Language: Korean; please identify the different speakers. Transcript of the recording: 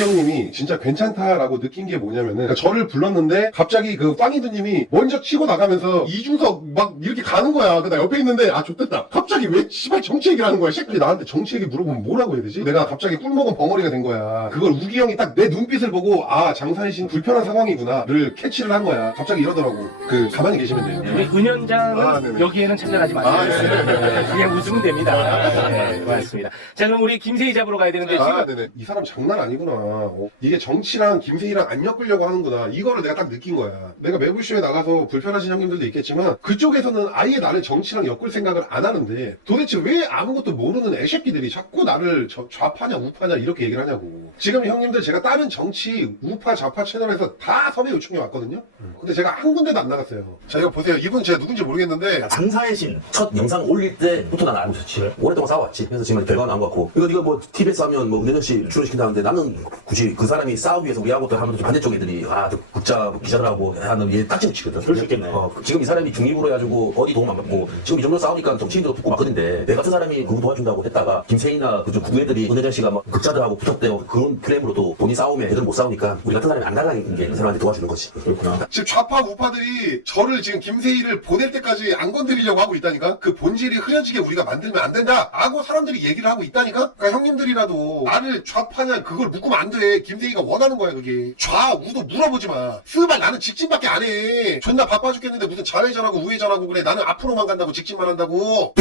Speaker 1: 우기 형님이 진짜 괜찮다라고 느낀 게 뭐냐면은 그러니까 저를 불렀는데 갑자기 그 빵이두님이 먼저 치고 나가면서 이중석 막 이렇게 가는 거야. 그나 옆에 있는데 아 좋됐다. 갑자기 왜 씨발 정치 얘기를 하는 거야? 새끼 나한테 정치 얘기 물어보면 뭐라고 해야 되지? 내가 갑자기 꿀 먹은 벙어리가 된 거야. 그걸 우기 형이 딱 내 눈빛을 보고 아 장사의 신 불편한 상황이구나를 캐치를 한 거야. 갑자기 이러더라고. 그 가만히 계시면 돼요.
Speaker 2: 우리 은현장은
Speaker 1: 아, 네네.
Speaker 2: 여기에는 참여하지 마세요.
Speaker 1: 아, 네.
Speaker 2: 그냥 웃으면 됩니다. 네, 고맙습니다. 자, 그럼 우리 김세희 잡으러 가야 되는데 지금
Speaker 1: 아, 네네. 이 사람 장난 아니구나. 어, 이게 정치랑 김세희랑 안 엮으려고 하는구나. 이거를 내가 딱 느낀 거야. 내가 매불쇼에 나가서 불편하신 형님들도 있겠지만 그쪽에서는 아예 나를 정치랑 엮을 생각을 안 하는데 도대체 왜 아무것도 모르는 애새끼들이 자꾸 나를 저- 좌파냐 우파냐 이렇게 얘기를 하냐고. 지금 형님들 제가 다른 정치 우파 좌파 채널에서 다 섭외 요청이 왔거든요. 근데 제가 한 군데도 안 나갔어요. 자 이거 보세요. 이분 제가 누군지 모르겠는데
Speaker 3: 장사의 신 첫 영상 올릴 때부터 난 알고 있었지. 오랫동안 싸워왔지. 그래서 지금 결과가 나온 것 같고. 이거 네가 뭐 TV에서 하면 뭐 은혜정 씨 출연시킨다는데 나는 굳이 그 사람이 싸우기 위해서 우리하고 또 하면 좀 반대쪽 애들이 아저 국자 기자들하고 하는 얘 딱지를 치거든.
Speaker 4: 그럴 수 있겠네.
Speaker 3: 어, 지금 이 사람이 중립으로 해가지고 어디 도움 안 받고 지금 이 정도 싸우니까 정치인도 붙고 맞거든데 내 같은 사람이 그거 도와준다고 했다가 김세희나 그좀 구구 애들이 은혜정 씨가 막 극자들하고 붙었대요. 그런 클레임으로도 본인 싸우면 애들 못 싸우니까 우리 같은 사람이 안 나가는 게그 사람한테 도와주는 거지. 그렇구나.
Speaker 1: 지금 좌파 우파들이 저를 지금 김세희를 보낼 때까지 안 건드리려고 하고 있다니까 그 본질이 흐려지게 우리가 만들면 안 된다 라고 사람들이 얘기를 하고 있다니까 그러니까 형님들이라도 나를 좌파냐 그걸 묶으면 안 돼. 김세희가 원하는 거야 그게. 좌우도 물어보지 마. 스발 나는 직진밖에 안 해. 존나 바빠 죽겠는데 무슨 좌회전하고 우회전하고 그래. 나는 앞으로만 간다고 직진만 한다고